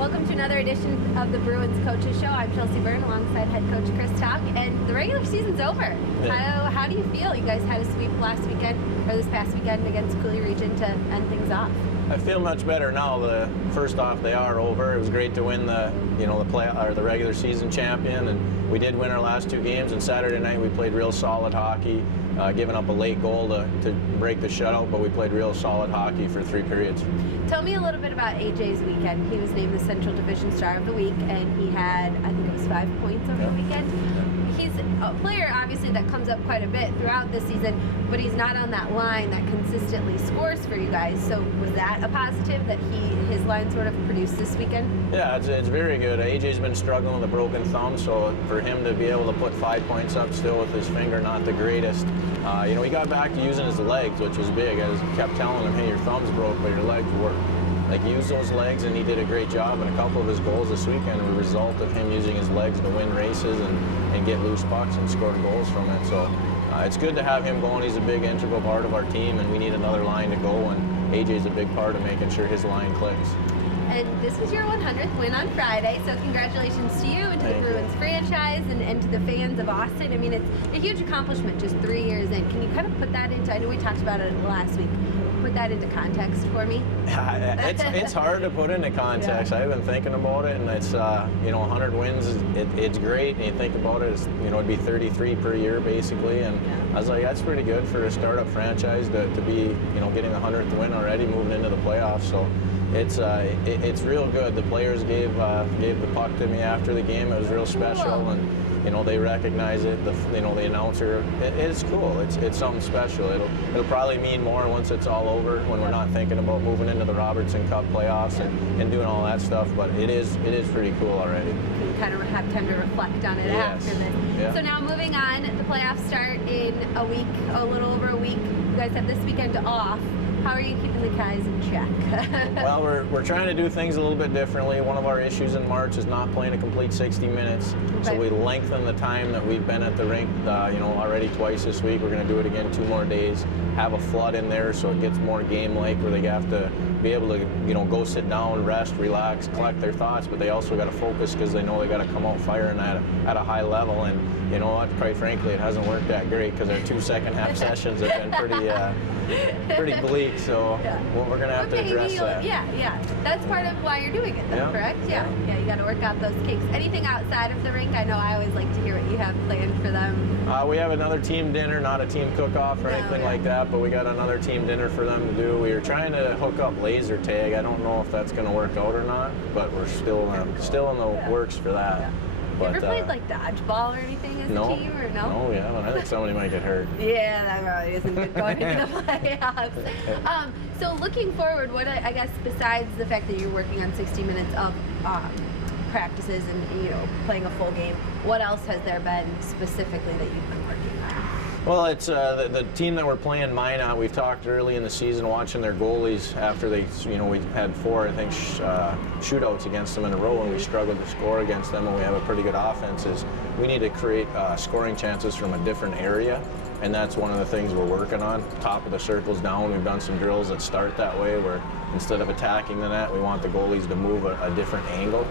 Welcome to another edition of the Bruins Coaches Show. I'm Chelsea Byrne alongside head coach Chris Talk, and the regular season's over. Yeah. How do you feel? You guys had a sweep last weekend, or this past weekend against Cooley Region to end things off. I feel much better now. First off, they are over. It was great to win the regular season champion, and we did win our last two games. And Saturday night we played real solid hockey, giving up a late goal to break the shutout, but we played real solid hockey for 3 periods. Tell me a little bit about AJ's weekend. He was named the Central Division Star of the Week, and he had, I think it was 5 points over the weekend. He's a player, obviously, that comes up quite a bit throughout the season, but he's not on that line that consistently scores for you guys. So was that a positive that his line sort of produced this weekend? Yeah, it's very good. AJ's been struggling with a broken thumb, so for him to be able to put 5 points up still with his finger not the greatest, he got back to using his legs, which was big. I kept telling him, hey, your thumb's broke, but your legs work. Like, use those legs, and he did a great job. And a couple of his goals this weekend were a result of him using his legs to win races and get loose pucks and score goals from it. So it's good to have him going. He's a big integral part of our team, and we need another line to go, and AJ's a big part of making sure his line clicks. And this was your 100th win on Friday, so congratulations to you and to the Bruins franchise and to the fans of Austin. I mean, it's a huge accomplishment just 3 years in. Can you kind of put that into, I know we talked about it last week, put that into context for me? It's hard to put into context. I've been thinking about it, and it's 100 wins. It's great, and you think about it, it'd be 33 per year basically, and I was like, that's pretty good for a startup franchise to be getting the 100th win already, moving into the playoffs. So it's real good. The players gave the puck to me after the game. It was real special, and they recognize it. The announcer. It's cool. It's something special. It'll probably mean more once it's all over, when we're not thinking about moving into the Robertson Cup playoffs and doing all that stuff. But it is pretty cool already. You kind of have time to reflect on it after this. Yeah. So now moving on, the playoffs start in a week, a little over a week. You guys have this weekend off. How are you keeping the guys in check? Well, we're trying to do things a little bit differently. One of our issues in March is not playing a complete 60 minutes. Okay. So we lengthen the time that we've been at the rink, already twice this week. We're going to do it again 2 more days. Have a flood in there so it gets more game-like, where they have to be able to, go sit down, rest, relax, collect their thoughts, but they also got to focus because they know they got to come out firing at a high level. And you know what? Quite frankly, it hasn't worked that great because our 2 second-half sessions have been pretty bleak. So we're going to have to address that. Yeah. That's part of why you're doing it, though, correct? Yeah. You got to work out those kinks. Anything outside of the rink? I know I always like to hear what you have planned for them. We have another team dinner, not a team cook-off or anything like that, but we got another team dinner for them to do. We were trying to hook up laser tag. I don't know if that's going to work out or not, but we're still in the works for that. Yeah. But, you ever played like dodgeball or anything as a team, or no? No, we haven't. I think somebody might get hurt. Yeah, that probably isn't good going into the playoffs. So looking forward, what I guess besides the fact that you're working on 60 minutes of practices and playing a full game, what else has there been specifically that you've been working on? Well, it's the team that we're playing Minot. We've talked early in the season watching their goalies after they, we had 4, I think, shootouts against them in a row, and we struggled to score against them, and we have a pretty good offense. We need to create scoring chances from a different area, and that's one of the things we're working on. Top of the circle's down. We've done some drills that start that way, where instead of attacking the net, we want the goalies to move a different angle.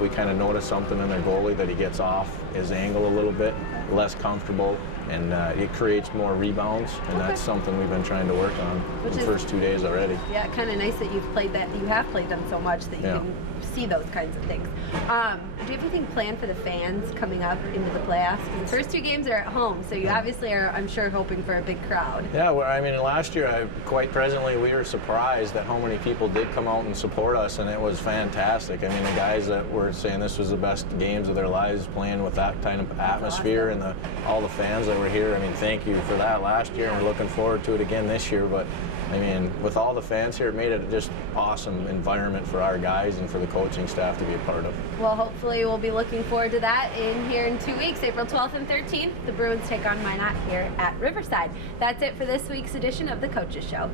We kind of notice something in their goalie, that he gets off his angle a little bit, less comfortable, and it creates more rebounds, and that's something we've been trying to work on the first 2 days already. Yeah, kind of nice that you have played them so much that you can see those kinds of things. Do you have anything planned for the fans coming up into the playoffs? Because the first 2 games are at home, so you obviously are, I'm sure, hoping for a big crowd. Yeah, well, I mean, last year, quite presently, we were surprised at how many people did come out and support us, and it was fantastic. I mean, the guys that were saying this was the best games of their lives, playing with that kind of atmosphere, and all the fans that were here. I mean, thank you for that last year, and we're looking forward to it again this year. But I mean, with all the fans here, it made it just awesome environment for our guys and for the coaching staff to be a part of. Well, hopefully we'll be looking forward to that here in 2 weeks, April 12th and 13th. The Bruins take on Minot here at Riverside. That's it for this week's edition of the Coaches Show.